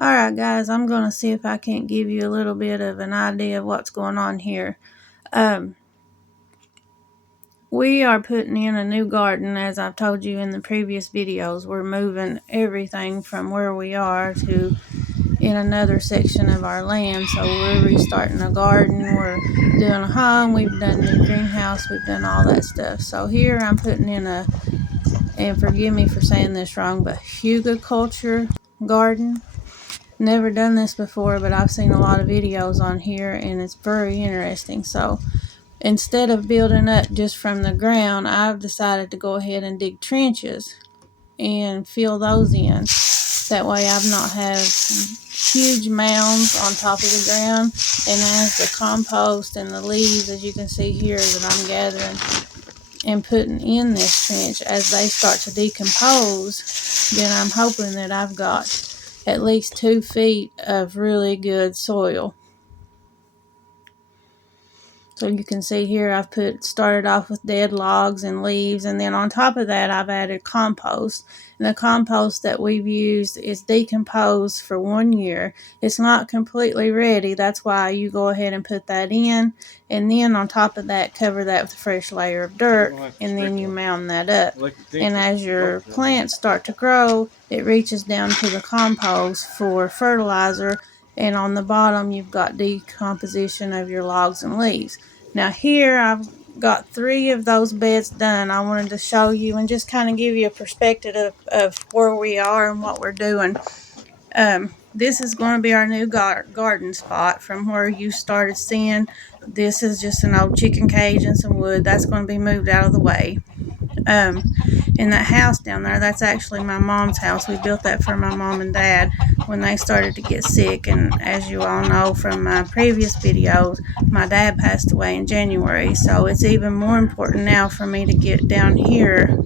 Alright guys, I'm going to see if I can't give you a little bit of an idea of what's going on here. We are putting in a new garden, as I've told you in the previous videos. We're moving everything from where we are to in another section of our land. So we're restarting a garden, we're doing a home, we've done the greenhouse, we've done all that stuff. So here I'm putting in a, and forgive me for saying this wrong, but hugelkultur garden. Never done this before, but I've seen a lot of videos on here and it's very interesting. So instead of building up just from the ground, I've decided to go ahead and dig trenches and fill those in. That way I've not have huge mounds on top of the ground, and as the compost and the leaves, as you can see here, that I'm gathering and putting in this trench, as they start to decompose, then I'm hoping that I've got at least 2 feet of really good soil. So you can see here I've started off with dead logs and leaves, and then on top of that I've added compost. And the compost that we've used is decomposed for 1 year. It's not completely ready, that's why you go ahead and put that in, and then on top of that cover that with a fresh layer of dirt, and then you mound that up. And as your plants start to grow, it reaches down to the compost for fertilizer, and on the bottom you've got decomposition of your logs and leaves. Now here I've got 3 of those beds done. I wanted to show you and just kind of give you a perspective of where we are and what we're doing. This is going to be our new garden spot from where you started seeing. This is just an old chicken cage and some wood. That's going to be moved out of the way. In that house down there, that's actually my mom's house. We built that for my mom and dad when they started to get sick, and as you all know from my previous videos, my dad passed away in January, so it's even more important now for me to get down here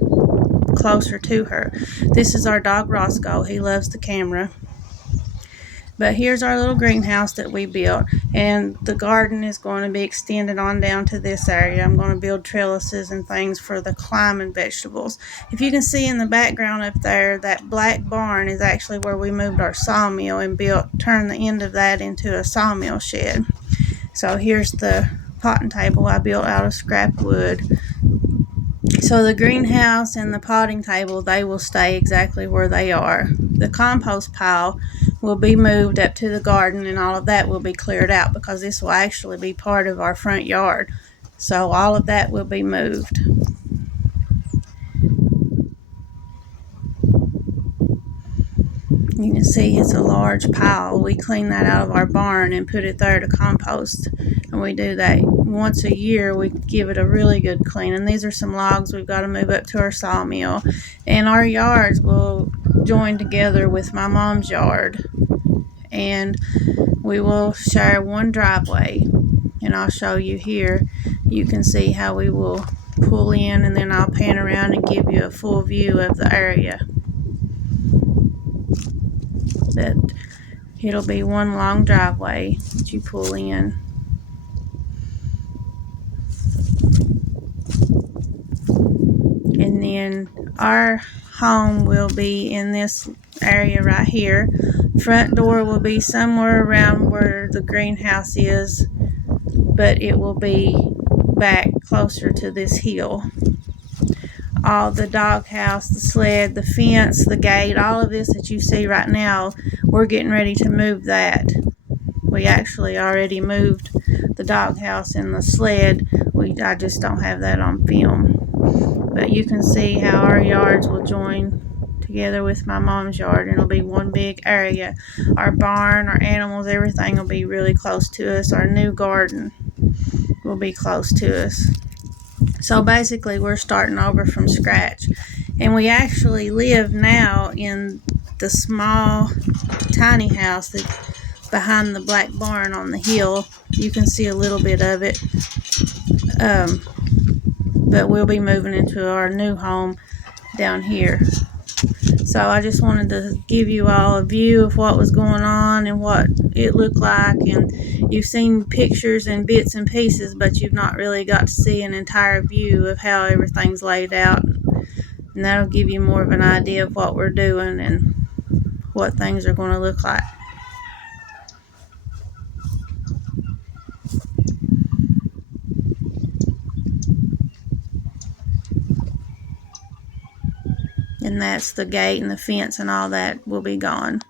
closer to her. This is our dog Roscoe. He loves the camera. But here's our little greenhouse that we built, and the garden is going to be extended on down to this area. I'm going to build trellises and things for the climbing vegetables. If you can see in the background up there, that black barn is actually where we moved our sawmill and turned the end of that into a sawmill shed. So here's the potting table I built out of scrap wood. So the greenhouse and the potting table, they will stay exactly where they are. The compost pile will be moved up to the garden, and all of that will be cleared out because this will actually be part of our front yard. So all of that will be moved. You can see it's a large pile. We clean that out of our barn and put it there to compost. And we do that once a year. We give it a really good clean. And these are some logs we've got to move up to our sawmill. And our yards will join together with my mom's yard. And we will share one driveway. And I'll show you here. You can see how we will pull in, and then I'll pan around and give you a full view of the area. That it'll be one long driveway that you pull in. And then our home will be in this area right here. Front door will be somewhere around where the greenhouse is, but it will be back closer to this hill. All the doghouse, the sled, the fence, the gate, all of this that you see right now, we're getting ready to move that. We actually already moved the doghouse and the sled. I just don't have that on film. But you can see how our yards will join together with my mom's yard, and it'll be one big area. Our barn, our animals, everything will be really close to us. Our new garden will be close to us. So basically we're starting over from scratch, and we actually live now in the small tiny house that's behind the black barn on the hill. You can see a little bit of it, but we'll be moving into our new home down here. So I just wanted to give you all a view of what was going on and what it looked like. And you've seen pictures and bits and pieces, but you've not really got to see an entire view of how everything's laid out. And that'll give you more of an idea of what we're doing and what things are going to look like. and that's the gate and the fence and all that will be gone.